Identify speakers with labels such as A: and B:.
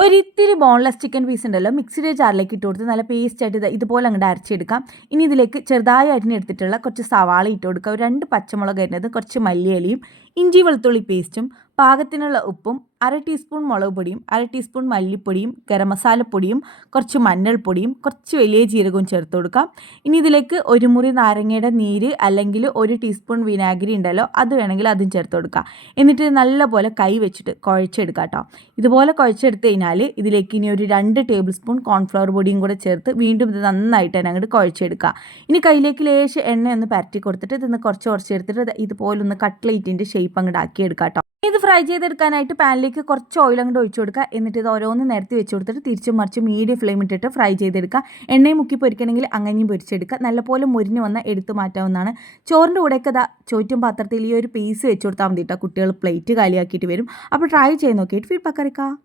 A: ഒരിത്തിരി boneless chicken piece ഉണ്ടല്ലോ മിക്സിയുടെ ജാറിലേക്ക് ഇട്ട് കൊടുത്ത് നല്ല പേസ്റ്റ് ആയിട്ട് ഇത് ഇതുപോലെ അങ്ങോട്ട് അരച്ചെടുക്കാം. ഇനി ഇതിലേക്ക് ചെറുതായി അരിഞ്ഞെടുത്തിട്ടുള്ള കുറച്ച് സവാള ഇട്ട് കൊടുക്കുക ഒരു രണ്ട് പച്ചമുളക് അരിഞ്ഞത് കുറച്ച് മല്ലിയിലയും ഇഞ്ചി വെളുത്തുള്ളി പേസ്റ്റും പാകത്തിനുള്ള ഉപ്പും അര ടീസ്പൂൺ മുളക് പൊടിയും അര ടീസ്പൂൺ മല്ലിപ്പൊടിയും ഗരം മസാലപ്പൊടിയും കുറച്ച് മഞ്ഞൾപ്പൊടിയും കുറച്ച് വലിയ ജീരകവും ചേർത്ത് കൊടുക്കാം. ഇനി ഇതിലേക്ക് ഒരു മുറി നാരങ്ങയുടെ നീര് അല്ലെങ്കിൽ ഒരു ടീസ്പൂൺ വിനാഗിരി ഉണ്ടല്ലോ അത് വേണമെങ്കിൽ അതും ചേർത്ത് കൊടുക്കുക എന്നിട്ട് നല്ലപോലെ കൈ വെച്ചിട്ട് കുഴച്ചെടുക്കുക കേട്ടോ. ഇതുപോലെ കുഴച്ചെടുത്ത് കഴിഞ്ഞാൽ ഇതിലേക്ക് ഇനി ഒരു രണ്ട് ടേബിൾ സ്പൂൺ കോൺഫ്ലവർ പൊടിയും കൂടെ ചേർത്ത് വീണ്ടും ഇത് നന്നായിട്ട് തന്നെ അങ്ങോട്ട് കുഴച്ചെടുക്കുക ഇനി കയ്യിലേക്ക് ലേശം എണ്ണ ഒന്ന് പരറ്റി കൊടുത്തിട്ട് ഇതൊന്ന് കുറച്ച് കുറച്ച് എടുത്തിട്ട് ഇതുപോലൊന്ന് കട്ട്ലേറ്റിന്റെ ഷേപ്പ് അങ്ങോട്ട് ആക്കി കേട്ടോ ഇത് ഫ്രൈ ചെയ്തെടുക്കാനായിട്ട് പാനിലേക്ക് കുറച്ച് ഓയിൽ അങ്ങോട്ട് ഒഴിച്ചു കൊടുക്കുക. എന്നിട്ട് ഇത് ഓരോന്ന് നിരത്തി വെച്ച് കൊടുത്തിട്ട് തിരിച്ചും മറിച്ച് മീഡിയം ഫ്ലെയിം ഇട്ടിട്ട് ഫ്രൈ ചെയ്തെടുക്കുക. എണ്ണയും മുക്കി പൊരിക്കണമെങ്കിൽ അങ്ങനെയും പൊരിച്ചെടുക്കുക. നല്ലപോലെ മുരിഞ്ഞ് വന്ന് എടുത്ത് മാറ്റാവുന്നതാണ്. ചോറിന്റെ കൂടെയൊക്കെ ഇതാ ചോറ്റും പാത്രത്തിൽ ഈ ഒരു പീസ് വെച്ച് കൊടുത്താൽ മതി കേട്ടോ കുട്ടികൾ പ്ലേറ്റ് കാലിയാക്കിയിട്ട് വരും. അപ്പോൾ ട്രൈ ചെയ്ത് നോക്കിയിട്ട് ഫീഡ്ബാക്ക് അറിയിക്കാം.